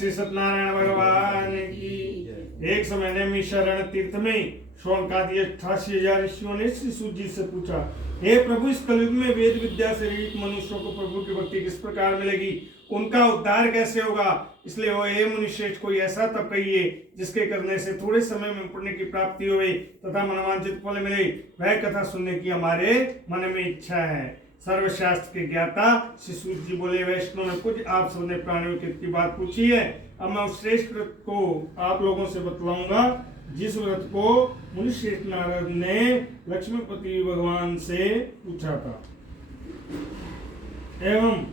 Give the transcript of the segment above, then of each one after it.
श्री सत्यनारायण भगवान की। एक समय नैमिषारण्य तीर्थ में शौनकादि 88,000 ऋषियों ने श्री सूत जी से पूछा, हे प्रभु, इस कलयुग में वेद विद्या से रहित मनुष्यों को प्रभु की भक्ति किस प्रकार मिलेगी, उनका उद्धार कैसे होगा? इसलिए वो हे मुनिश्रेष्ठ, कोई ऐसा तप कहिए जिसके करने से थोड़े समय में पुण्य की प्राप्ति होवे तथा मनवांछित फल मिले। वह कथा सुनने की हमारे मन में इच्छा है। सर्वशास्त्र के ज्ञाता श्री सूत जी बोले, वैष्णव में कुछ आप सबने प्राणियों की बात पूछी है। अब मैं उस श्रेष्ठ व्रत को आप लोगों से बतलाऊंगा जिस व्रत को मुनिश्रेष्ठ नारद ने लक्ष्मीपति भगवान से पूछा था। एवं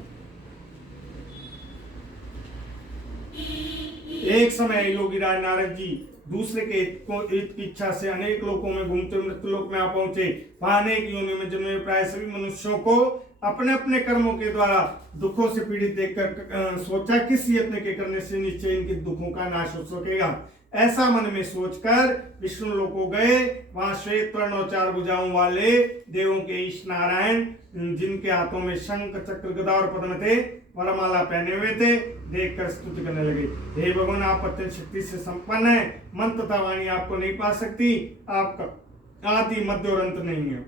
एक समय योगीराज नारद जी दूसरे के हित की इच्छा से अनेक लोकों में घूमते मृत्यु लोक में आ पहुंचे। वहां अनेक योनियों में जन्मे प्राय सभी मनुष्यों को अपने अपने कर्मों के द्वारा दुखों से पीड़ित देखकर सोचा, किस यत्न के करने से निश्चय इनके दुखों का नाश हो सकेगा। ऐसा मन में सोचकर विष्णु लोक को गए। वहां श्वेत वर्ण और 4 भुजाओं वाले देवों के ईश नारायण, जिनके हाथों में शंख चक्र गदा और पद्म थे, वरमाला पहने हुए थे, देखकर स्तुति करने लगे, हे भगवान, आप अत्यंत शक्ति से संपन्न है। मन तथा वाणी आपको नहीं पा सकती। आपका आदि मध्य और अंत नहीं है।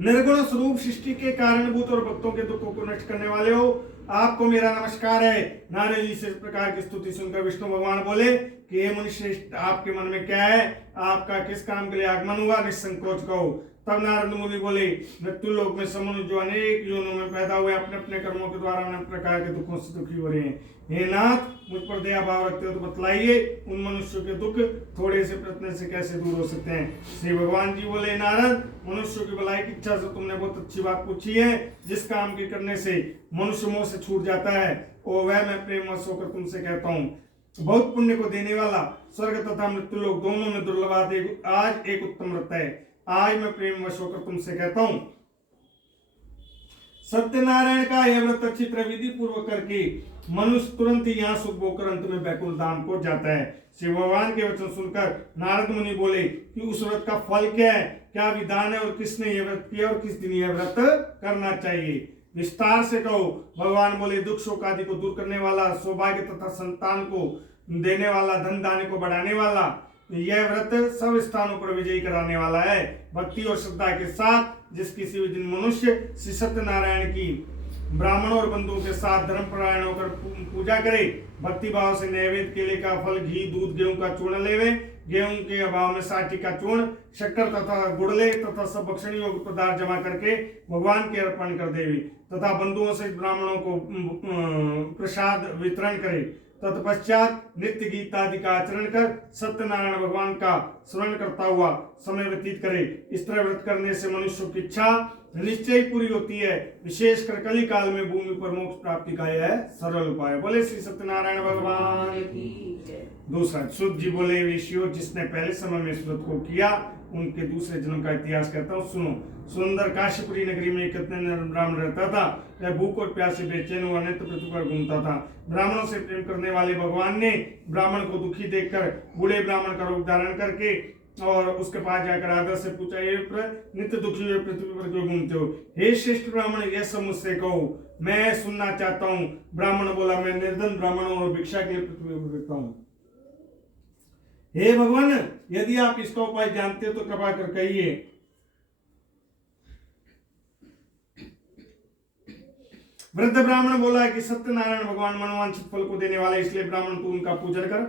निर्गुण स्वरूप सृष्टि के कारणभूत और भक्तों के दुखों को नष्ट करने वाले हो, आपको मेरा नमस्कार है। नारद जी से इस प्रकार की स्तुति सुनकर विष्णु भगवान बोले कि हे मुनिश्रेष्ठ, आपके मन में क्या है? आपका किस काम के लिए आगमन हुआ? निसंकोच कहो। तब नारद मुनि बोले, मृत्यु लोक में समूह जो अनेक योनों में पैदा हुए अपने अपने कर्मों के द्वारा अनेक प्रकार के दुखों से दुखी हो रहे हैं। हे नाथ, मुझ पर दया भाव रखते हो तो बतलाइए, उन मनुष्यों के दुख थोड़े से प्रयत्न से कैसे दूर हो सकते हैं? श्री भगवान जी बोले, नारद, मनुष्यों की भलाई की इच्छा से तुमने बहुत अच्छी बात पूछी है। जिस काम के करने से मनुष्य मोह से छूट जाता है, वो वह मैं प्रेमवश होकर तुमसे कहता हूँ। बहुत पुण्य को देने वाला स्वर्ग तथा मृत्यु लोक दोनों में दुर्लभ आज एक उत्तम व्रत है। आज मैं प्रेमवश होकर तुमसे कहता हूं, सत्यनारायण का यह व्रत अच्छी तरह विधि पूर्वक करके मनुष्य तुरंत ही यहाँ सुख भोकर अंत में बैकुंठ धाम को जाता है। श्री भगवान के वचन सुनकर नारद मुनि बोले कि उस व्रत का फल क्या है, क्या विधान है और किसने यह व्रत किया और किस दिन यह व्रत करना चाहिए? विस्तार से कहो। भगवान बोले, दुख शोक आदि को दूर करने वाला, सौभाग्य तथा संतान को देने वाला, धन दाने को बढ़ाने वाला, यह व्रत सब स्थानों पर विजयी कराने वाला है। भक्ति और श्रद्धा के साथ जिस किसी भी दिन मनुष्य श्री सत्यनारायण की ब्राह्मणों और बंधुओं के साथ धर्मपरायण होकर पूजा करे, भक्ति भाव से नैवेद्य केले का फल, घी, दूध, गेहूं का चूर्ण लेवे, गेहूं के अभाव में साठी का चूर्ण, शक्कर तथा गुड़ ले तथा सब भक्षण योग्य पदार्थ जमा करके भगवान के अर्पण कर देवे तथा बंधुओं से ब्राह्मणों को प्रसाद वितरण करे। तत्पश्चात नित्य गीत आदि का आचरण कर सत्यनारायण भगवान का स्मरण करता हुआ समय व्यतीत करे। इस तरह व्रत करने से मनुष्य की इच्छा निश्चय पूरी होती है। विशेषकर कली काल में भूमि पर मोक्ष प्राप्ति का यह सरल उपाय। बोले श्री सत्यनारायण भगवान की। दूसरा, सूत जी बोले, ऋषियों, जिसने पहले समय में इस व्रत को किया उनके दूसरे जन्म का इतिहास कहता हूँ, सुनो। सुंदर काशीपुरी नगरी में एक ब्राह्मण रहता था। वह भूख और प्यास से बेचैन हुआ नित्य पृथ्वी पर घूमता था। ब्राह्मणों से प्रेम करने वाले भगवान ने ब्राह्मण को दुखी देखकर बूढ़े ब्राह्मण का रूप धारण करके और उसके पास जाकर आदर से पूछा, ये नित्य दुखी हुए पृथ्वी पर क्यों घूमते हो? हे श्रेष्ठ ब्राह्मण, यह सब मुझसे कहो, मैं सुनना चाहता हूँ। ब्राह्मण बोला, मैं निर्धन ब्राह्मण हूँ और भिक्षा के लिए पृथ्वी पर रहता हूँ। हे भगवान, यदि आप इसका उपाय जानते हो तो कृपा कर कहिए। वृद्ध ब्राह्मण बोला कि सत्यनारायण भगवान मनवांछित फल को देने वाले, इसलिए ब्राह्मण तू उनका पूजन कर,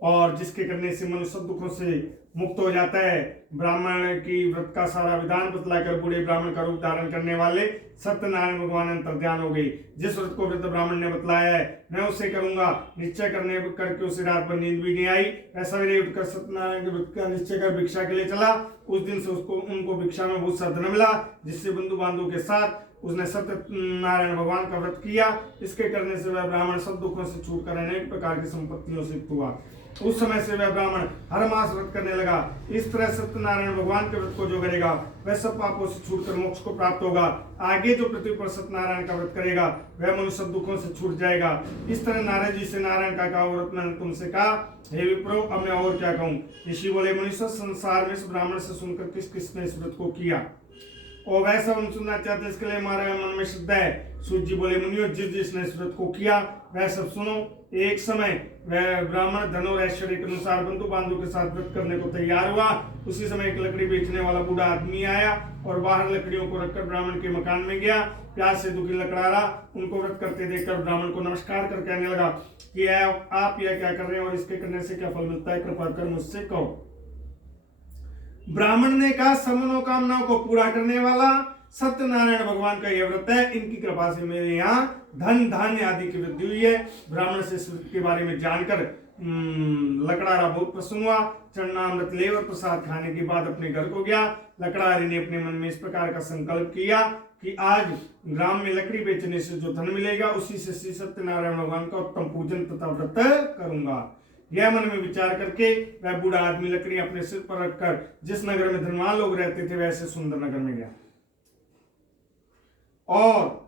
और जिसके करने से मनुष्य सब दुखों से मुक्त हो जाता है। ब्राह्मण की व्रत का सारा विधान बतलाकर बूढ़े ब्राह्मण का रूप धारण करने वाले सत्यनारायण भगवान अंतर्ध्यान हो गई। जिस व्रत को वृद्ध ब्राह्मण ने बतलाया है मैं उसे करूंगा। निश्चय करने करके उसे रात भर नींद भी नहीं आई। ऐसा वे उठकर सत्यनारायण के व्रत का निश्चय कर भिक्षा के लिए चला। उस दिन से उनको भिक्षा में बहुत सा धन मिला, जिससे बंधु बांधवों के साथ उसने सत्यनारायण भगवान का व्रत किया। इसके करने से वह ब्राह्मण सब दुखों से छूटकर अनेक प्रकार की संपत्तियों से युक्त हुआ। उस समय से वह ब्राह्मण हर मास व्रत करने लगा। इस तरह सत्यनारायण भगवान के व्रत को जो करेगा वह सब पापों से छूटकर मोक्ष को प्राप्त होगा। आगे जो पृथ्वी पर सत्यनारायण का व्रत करेगा वह मनुष्य सब दुखों से छूट जाएगा। इस तरह नारद जी से नारायण का कहा व्रत मैंने तुमसे कहा। हे विप्रो, अब मैं और क्या कहूँ? ऋषि बोले, मनुष्य संसार में इस ब्राह्मण से सुनकर किस किसने इस व्रत को किया और वह सब हम सुनना चाहते, इसके लिए हमारे मन में श्रद्धा है। सूत जी बोले, मुनियों, जिस जिसने इस व्रत को किया वह सब सुनो। एक समय वह ब्राह्मण धन और ऐश्वर्य के अनुसार बंधु बांधव के साथ व्रत करने को तैयार हुआ। उसी समय एक लकड़ी बेचने वाला बूढ़ा आदमी आया और बाहर लकड़ियों को रखकर ब्राह्मण के मकान में गया। प्यास से दुखी लकड़ारा उनको व्रत करते देखकर ब्राह्मण को नमस्कार कर कहने लगा कि आप यह क्या कर रहे हैं और इसके करने से क्या फल मिलता है, कृपा कर मुझसे कहो। ब्राह्मण ने कहा, सब मनोकामनाओं को पूरा करने वाला सत्यनारायण भगवान का यह व्रत है। इनकी कृपा से मेरे यहाँ धन धान्य आदि की वृद्धि हुई है। ब्राह्मण से इस व्रत के बारे में जानकर लकड़ारा बहुत प्रसन्न हुआ। चरणामृत ले और प्रसाद खाने के बाद अपने घर को गया। लकड़ारे ने अपने मन में इस प्रकार का संकल्प किया कि आज ग्राम में लकड़ी बेचने से जो धन मिलेगा उसी से श्री सत्यनारायण भगवान का उत्तम पूजन तथा व्रत करूंगा। यह मन में विचार करके वह बूढ़ा आदमी लकड़ी अपने सिर पर रखकर जिस नगर में धनवान लोग रहते थे वैसे सुंदर नगर में गया। और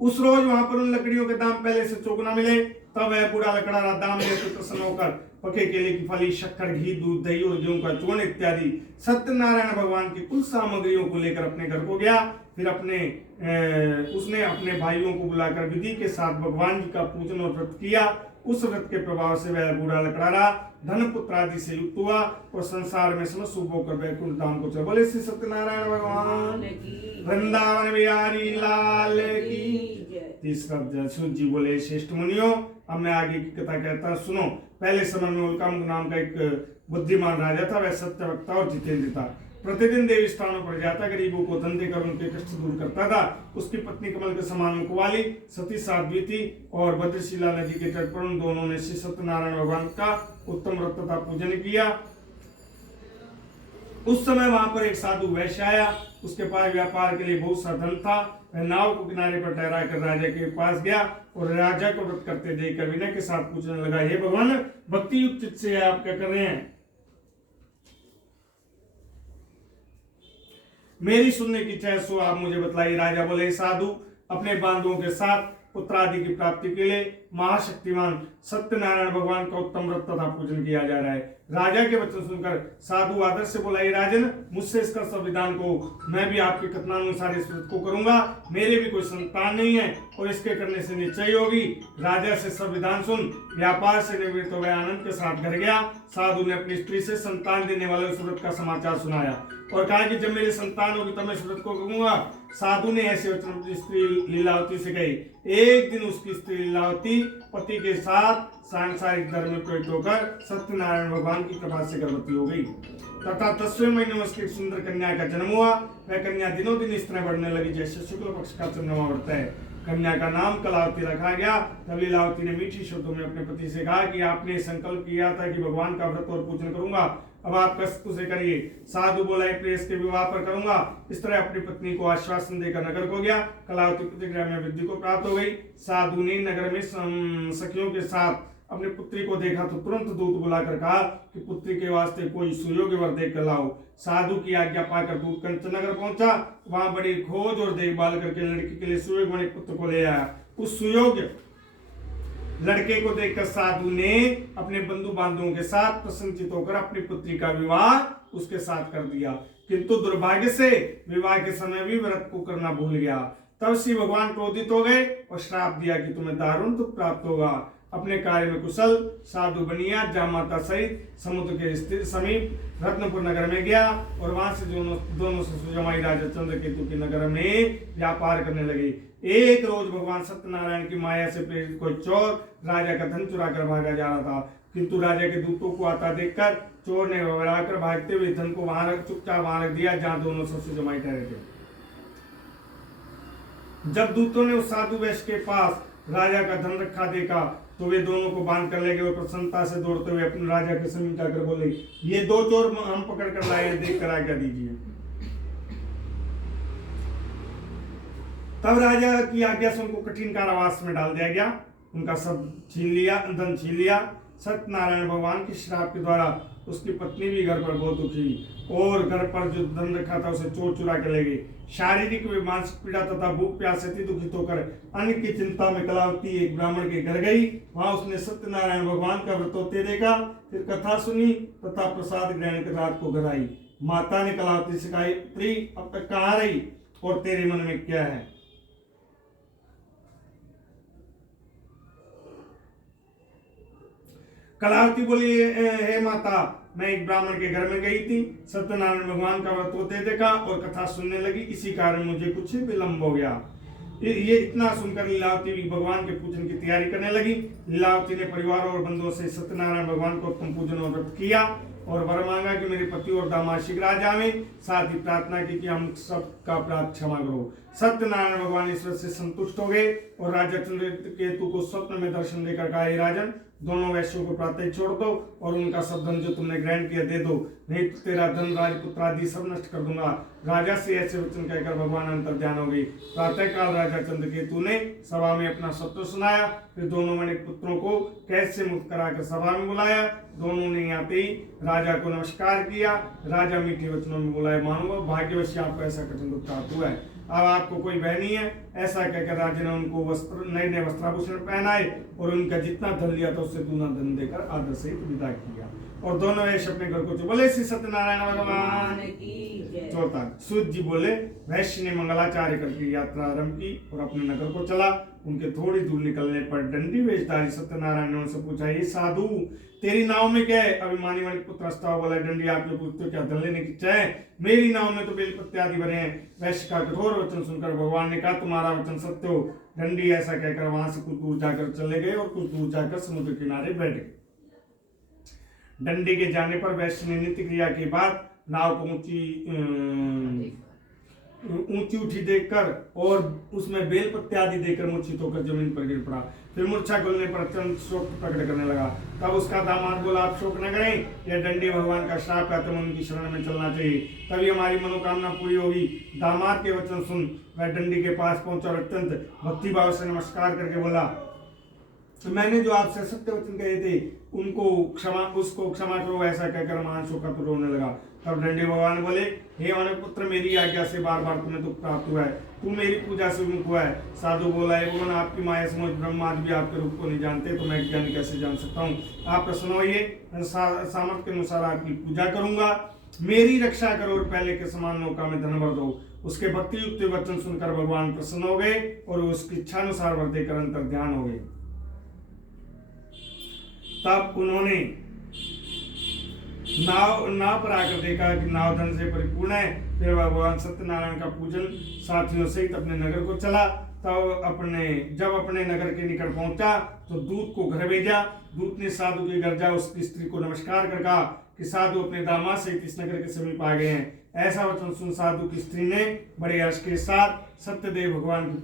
उस रोज वहां पर उन लकड़ियों के दाम पहले से चौगुना मिले। तब वह बूढ़ा लकड़ारा दाम लेकर प्रसन्न होकर पके केले की फली, शक्कर, घी, दूध, दही और गेहूं का चूर्ण इत्यादि सत्यनारायण भगवान की कुल सामग्रियों को लेकर अपने घर को गया। फिर उसने अपने भाइयों को बुलाकर विधि के साथ भगवान जी का पूजन और व्रत किया। उस व्रत के प्रभाव से वह बूढ़ा लकड़ारा धन पुत्र आदि से युक्त हुआ और संसार में समस्त शुभ होकर वैकुंठ धाम को चला। बोले श्री सत्यनारायण भगवान, वृंदावन बिहारी लाल की। तीसरा अध्याय। सूत जी बोले, श्रेष्ठ मुनियों, अब मैं आगे की कथा कहता, सुनो। पहले समय में उल्कामुख नाम का एक बुद्धिमान राजा था। वह सत्यवक्ता और जितेंद्र था। प्रतिदिन देवी स्थानों पर जाता, गरीबों को धन देकर उनके कष्ट दूर करता था। उसकी पत्नी कमल के समान मुख वाली सती साध्वी थी और भद्रशिला नदी के तट पर उन दोनों ने श्री सत्यनारायण भगवान का उत्तम व्रत तथा पूजन किया। उस समय वहां पर एक साधु वैश्य आया। उसके पास व्यापार के लिए बहुत सा धन था। वह नाव को किनारे पर ठहरा कर राजा के पास गया और राजा को व्रत करते देखकर विनय के साथ पूछने लगा, हे भगवान, भक्ति युक्त चित्त से आप क्या कर रहे हैं? मेरी सुनने की इच्छा है, सो आप मुझे बतलाइए। राजा बोले, साधु, अपने बांधवों के साथ पुत्र आदि की प्राप्ति के लिए महाशक्तिमान सत्यनारायण भगवान का उत्तम व्रत तथा पूजन किया जा रहा है। राजा के वचन सुनकर साधु आदर से बोला, राजन, मुझसे इसका संविधान को, मैं भी आपके कथनानुसार इस व्रत को करूंगा। मेरे भी कोई संतान नहीं है और इसके करने से निश्चय होगी। राजा से संविधान सुन व्यापार से निवृत्त हो वह आनंद के साथ घर गया। साधु ने अपनी स्त्री से संतान देने वाले उस व्रत का समाचार सुनाया और कहा कि जब मेरी संतान होगी तब मैं इस व्रत को करूंगा। साधु ने ऐसे वचन स्त्री लीलावती से कही। एक दिन उसकी स्त्री लीलावती पति के साथ सांसारिक धर्म में प्रयुक्त होकर सत्यनारायण भगवान की कृपा से गर्भवती हो गई तथा 10वें महीने में उसकी सुंदर कन्या का जन्म हुआ। वह कन्या दिनों दिन इस तरह बढ़ने लगी जैसे शुक्ल पक्ष का चंद्रमा बढ़ता है। कन्या का नाम कलावती रखा गया। तब लीलावती ने मीठी शब्दों में अपने पति से कहा कि आपने संकल्प किया था कि भगवान का व्रत और पूजन करूंगा, अब आप कष्ट उसे करिए। साधु बोला, प्रेस के विवाह पर करूंगा। इस तरह अपनी पत्नी को आश्वासन देकर नगर को गया। कलावती प्रतिक्रिया में वृद्धि को प्राप्त हो गई। साधु ने नगर में सखियों के साथ अपनी पुत्री को देखा तो तुरंत दूत बुलाकर कहा कि पुत्री के वास्ते कोई सुयोग्य वर देख कर लाओ। साधु की आज्ञा पाकर दूत कंचन नगर पहुंचा। वहां बड़ी खोज और देखभाल करके लड़की के लिए सुयोग्य पुत्र को ले आया। उस सुयोग्य लड़के को देखकर साधु ने अपने बंधु बांधवों के साथ प्रसन्नचित होकर अपनी पुत्री का विवाह उसके साथ कर दिया, किंतु दुर्भाग्य से विवाह के समय भी व्रत को करना भूल गया। तब श्री भगवान क्रोधित हो गए और श्राप दिया कि तुम्हें दारुण दुख प्राप्त होगा। अपने कार्य में कुशल साधु बनिया जामाता सहित समुद्र के समीप रत्नपुर नगर में गया और वहां से दोनों ससुर जमाई राजा चंद्रकेतु के नगर में व्यापार करने लगे। एक रोज भगवान सत्यनारायण की माया से प्रेरित कोई चोर राजा का धन चुरा कर भागा जा रहा था, किंतु राजा के दूतों को आता देखकर चोर ने घबराकर भागते हुए धन को चुपचाप वहां रख दिया जहां दोनों ससुर जमाई ठहरे थे। जब दूतों ने उस साधु वैश्य के पास राजा का धन रखा देखा तो वे दोनों को बांध कर ले गए और प्रसन्नता से दौड़ते हुए अपने राजा के समीप जाकर बोले, ये दो चोर हम पकड़ कर लाए, देख कर आज्ञा दीजिए। तब राजा की आज्ञा से उनको कठिन कारावास में डाल दिया गया। उनका सब धन छीन लिया। सत्यनारायण भगवान के श्राप के द्वारा उसकी पत्नी भी घर पर बहुत दुखी और घर पर जो धन रखा था उसे चोर चुरा के ले गए। शारीरिक व मानसिक पीड़ा तथा भूख प्यास से दुखित होकर अन्न की चिंता में कलावती एक ब्राह्मण के घर गई। वहां उसने सत्यनारायण भगवान का व्रत होते देखा, फिर कथा सुनी तथा प्रसाद ग्रहण कर रात को घर आई। माता ने कलावती से कहा, प्रिय अब तक कहाँ रही? और तेरे मन में क्या है। कलावती बोली, हे माता, मैं एक ब्राह्मण के घर में गई थी, सत्यनारायण भगवान का व्रत होते देखा और कथा सुनने लगी, इसी कारण मुझे कुछ विलंब हो गया। ये इतना सुनकर लीलावती भी भगवान के पूजन की तैयारी करने लगी। लीलावती ने परिवार और बंधुओं से सत्यनारायण भगवान को उत्तम पूजन और व्रत किया और वर मांगा कि मेरे पति और दामाद शीघ्र आ जावे। साथ ही प्रार्थना की कि हम सबका अपराध क्षमा करो। सत्यनारायण भगवान ईश्वर से संतुष्ट हो गए और राजा चंद्रकेतु को स्वप्न में दर्शन देकर कहा, हे राजन, दोनों वैश्यों को प्रातः ही छोड़ दो और उनका सब धन जो तुमने ग्रहण किया दे दो, नहीं तो तेरा धन राजपुत्र आदि सब नष्ट कर दूंगा। राजा से ऐसे वचन कहकर भगवान अंतर ध्यान हो गई। प्रातः काल राजा चंद्रकेतु ने सभा में अपना सत्य सुनाया। फिर दोनों मणिक पुत्रों को कैद से मुक्त कराकर सभा में बुलाया। दोनों ने आते ही राजा को नमस्कार किया। राजा मीठे वचनों में बुलाए, मानो भाग्यवश आपको ऐसा कठिन दुख प्राप्त हुआ है, अब आपको कोई भय नहीं है। ऐसा कहकर राजा ने उनको वस्त्र नए नए वस्त्राभूषण पहनाए और उनका जितना धन लिया था उससे दूना धन देकर आदर से विदा किया और दोनों वैश्य अपने घर को बोले श्री सत्यनारायण भगवान की। चौथा, सूत जी बोले, वैश्य ने मंगलाचार्य करके यात्रा आरंभ की और अपने नगर को चला। उनके थोड़ी दूर निकलने पर दंडी वेशधारी सत्यनारायण ने उनसे पूछा, ये साधु, तेरी नाव में क्या है। अभिमानी मणिक पुत्र हंसता बोला, दंडी, आप जो पूछते हो क्या धन लेने की इच्छा है। मेरी नाव में तो बेलपत्ते आदि भरे हैं। वैश्य का कठोर वचन सुनकर भगवान ने कहा, तुम्हारा वचन सत्य हो। दंडी ऐसा कहकर वहां से कुछ दूर जाकर चले गए और कुछ दूर जाकर समुद्र किनारे बैठ गए। डंडी के जाने पर वैश्य ने नित्य क्रिया के बाद नाव को ऊंची उठी देखकर और उसमें बेलपत्ते आदि देकर मूर्छित होकर जमीन पर गिर पड़ा। फिर मूर्छा खुलने पर अत्यंत शोक प्रकट करने लगा। तब उसका दामाद बोला, आप शोक न करें, यह डंडी भगवान का श्राप है, तुम्हें उनकी शरण में चलना चाहिए, तभी हमारी मनोकामना पूरी होगी। दामाद के वचन सुन वह डंडी के पास पहुंचा और अत्यंत भक्तिभाव से नमस्कार करके बोला, मैंने जो आपसे सत्य वचन कहे थे उसको क्षमा करो। ऐसा कहकर महान शोकातुर रोने लगा। तब डंडी भगवान बोले, हे मानव पुत्र, मेरी आज्ञा से बार बार तुम्हें दुख प्राप्त हुआ है, तू मेरी पूजा से विमुख हुआ है। साधु बोला, हे भगवान, आपकी माया समझ ब्रह्मा भी आपके रूप को नहीं जानते, तो मैं ज्ञानी कैसे जान सकता हूँ। आप प्रसन्न होइए, सामर्थ्य के अनुसार आपकी पूजा करूंगा, मेरी रक्षा करो और पहले के समान नौका में धन भर दो। उसके भक्ति युक्त वचन सुनकर भगवान प्रसन्न हो गए और उसकी इच्छा अनुसार वर देकर अंतर ध्यान हो गए। तब उन्होंने नाव पर आकर देखा कि नाव धन से परिपूर्ण है। फिर भगवान सत्यनारायण का पूजन साथियों सहित अपने नगर को चला। तब जब अपने नगर के निकट पहुंचा तो दूत को घर भेजा। दूत ने साधु के घर जा उसकी स्त्री को नमस्कार कर कहा कि साधु अपने दामाद सहित इस नगर के समीप आ गए हैं। ऐसा वचन सुन साधु की स्त्री ने बड़े हर्ष के साथ सत्यदेव भगवान की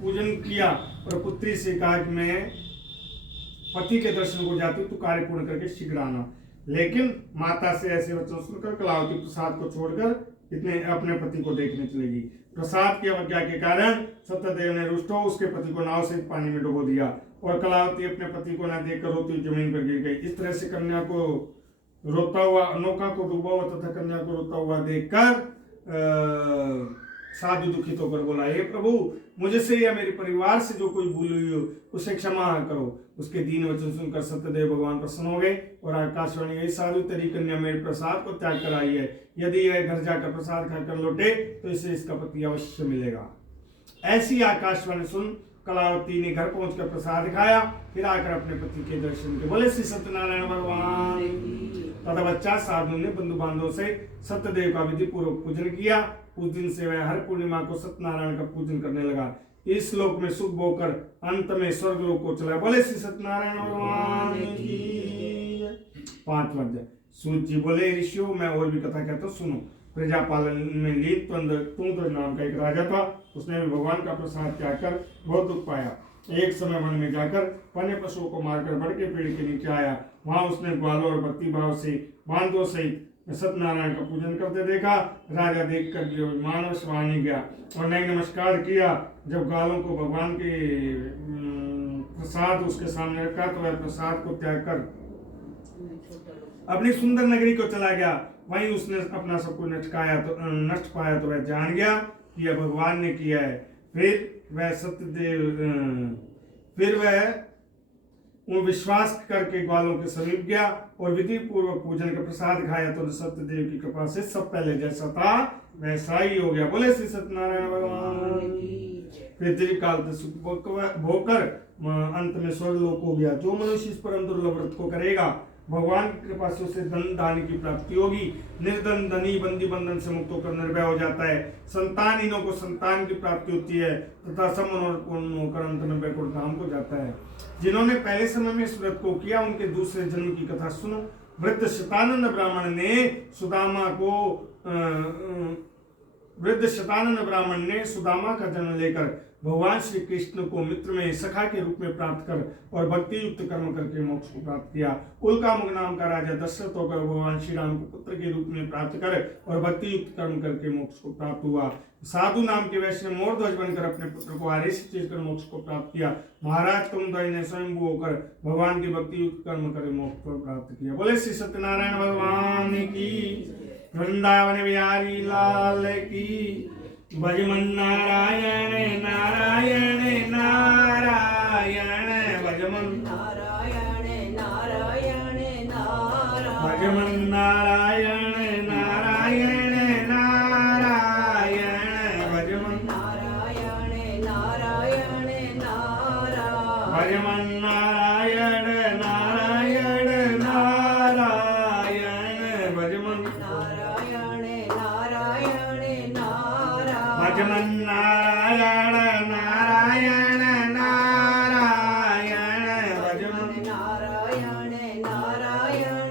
पूजन किया और पुत्री से कहा कि मैं पति के दर्शन को जाती हूँ, तू कार्य पूर्ण करके शीघ्र आना। लेकिन माता से ऐसे वचन सुनकर कलावती प्रसाद को छोड़कर इतने अपने पति को देखने चलेगी। प्रसाद की अवज्ञा के कारण सत्यदेव ने रुष्ट हो उसके पति को नाव से पानी में डुबो दिया और कलावती अपने पति को न देखकर रोती जमीन पर गिर गई। इस तरह से कन्या को रोता हुआ, नौका को डूबा हुआ तथा कन्या को रोता हुआ देखकर साधु दुखित होकर बोला, हे प्रभु, मुझे से या मेरे परिवार से जो कोई भूल हुई हो उसे क्षमा करो। उसके दीन वचन सुनकर सत्यदेव भगवान प्रसन्न हो गए और आकाशवाणी गई, साधु, तेरी कन्या मेरे प्रसाद को त्याग कर आई है, यदि यह घर जाकर प्रसाद खाकर लौटे तो इसे इसका पति अवश्य मिलेगा। ऐसी आकाशवाणी सुन कलावती ने घर पहुंचकर प्रसाद खाया, फिर आकर अपने पति के दर्शन के बोले श्री सत्यनारायण भगवान। तदपश्चात साधु ने बंधु बांधवों से सत्यदेव का विधि पूर्वक पूजन किया। उस दिन से वह हर पूर्णिमा को सत्यनारायण का पूजन करने लगा। इस लोक में सुख भोगकर अंत में स्वर्ग लोक को चला। बोले श्री सत्यनारायण भगवान की। 5वां अध्याय। सूत जी बोले, ऋषियों, मैं और भी कथा कहता हूँ, सुनो। प्रजापालन में लीन तुंद नाम का एक राजा था। उसने भी भगवान का प्रसाद त्याग कर बहुत दुख पाया। एक समय वन में जाकर वन्य पशुओं को मारकर बड़ के पेड़ के नीचे आया। वहां उसने ग्वालों और भक्ति भाव से बांधों सहित सत्यनारायण का पूजन करते देखा। राजा देखकर मानवश वाणी गया और नए नमस्कार किया। जब ग्वालों को भगवान के प्रसाद उसके सामने रखा तो वह प्रसाद को त्याग कर अपनी सुंदर नगरी को चला गया। वहीं उसने अपना सब कुछ नष्ट पाया तो वह जान गया कि यह भगवान ने किया है। फिर वह वो विश्वास करके ग्वालों के समीप गया और विधि पूर्वक पूजन का प्रसाद खाया तो सत्यदेव की कृपा से सब पहले जैसा था वैसा ही हो गया। बोले श्री सत्यनारायण भगवान। फिर दीर्घ काल तक सुख भोगकर अंत में स्वर्गलोक हो गया। जो मनुष्य इस परम दुर्लभ व्रत को करेगा भगवान की कृपा से उसे धन दान की प्राप्ति होगी। निर्धन धनी बंदी बंधन से मुक्त होकर निर्भय हो जाता है। संतानहीनों को संतान की प्राप्ति होती है तथा सब मनोरथ पूर्ण होकर अंत में वैकुंठ धाम को जाता है। जिन्होंने पहले समय में इस व्रत को किया उनके दूसरे जन्म की कथा सुनो। वृद्ध शतानंद ब्राह्मण ने सुदामा का जन्म लेकर भगवान श्री कृष्ण को मित्र में सखा के रूप में प्राप्त कर और भक्ति युक्त कर्म करके मोक्ष को प्राप्त किया। उल्कामुख नाम का राजा दशरथ होकर भगवान श्री राम को पुत्र के रूप में प्राप्त कर और भक्ति युक्त कर्म करके मोक्ष को प्राप्त हुआ। साधु नाम के वैश्य ने मोरध्वज बनकर अपने पुत्र को आर्य से चीज कर मोक्ष को प्राप्त किया। महाराज कुंभध्वज ने स्वयं होकर भगवान की भक्ति युक्त कर्म कर मोक्ष को प्राप्त किया। बोले श्री सत्यनारायण भगवान की। वृंदावन बिहारी लाल की। भजमन नारायण नारायण नारायण भजमन नारायण नारायण नारायण भजमन नारायण नारायण नारायण भजमन नारायण नारायण नारायण भजमन नारायण नारायण नारायण भजमन नारायण नारायण नारायण भजमन नारायण नारायण नारायण भजमन नारायण नारायण नारायण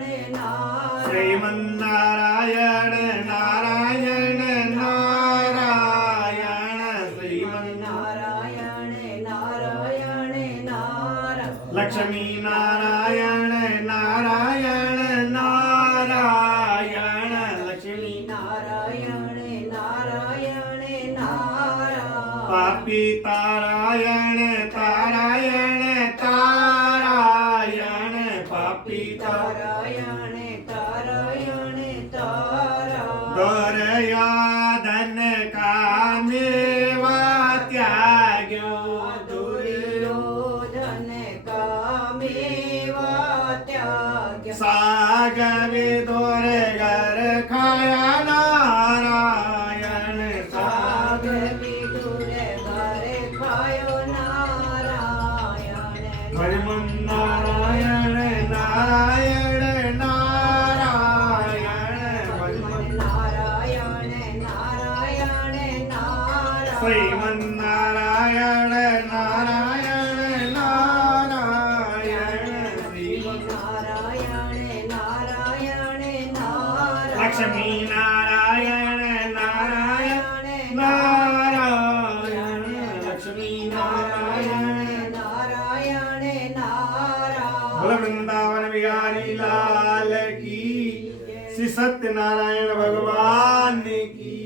श्रीमन नारायण नारायण नारायण श्रीमन नारायण नारायण नारायण लक्ष्मी नारायण नारायण नारायण लक्ष्मी नारायण नारायण नारायण पापी तारायण तारायण तारायण पापी तारायण तारायण तारायण दौरया धन का मेवा त्याग्यो दुर्योधन का मेवा त्याग साग विदुर घर खाया नारायण साग साग विदुर घर खायो नारायण भजमन नारायण नारायण नारायण भजमन नारायण नारायण नारायण श्रीमन नारायण नारायण नारायण श्रीमन नारायण नारायण नारायण लक्ष्मी नारायण नारायण नारायण लक्ष्मी नारायण नारायण नारायण बोल वृंदावन बिहारी लाल की। श्री सत्यनारायण भगवान की।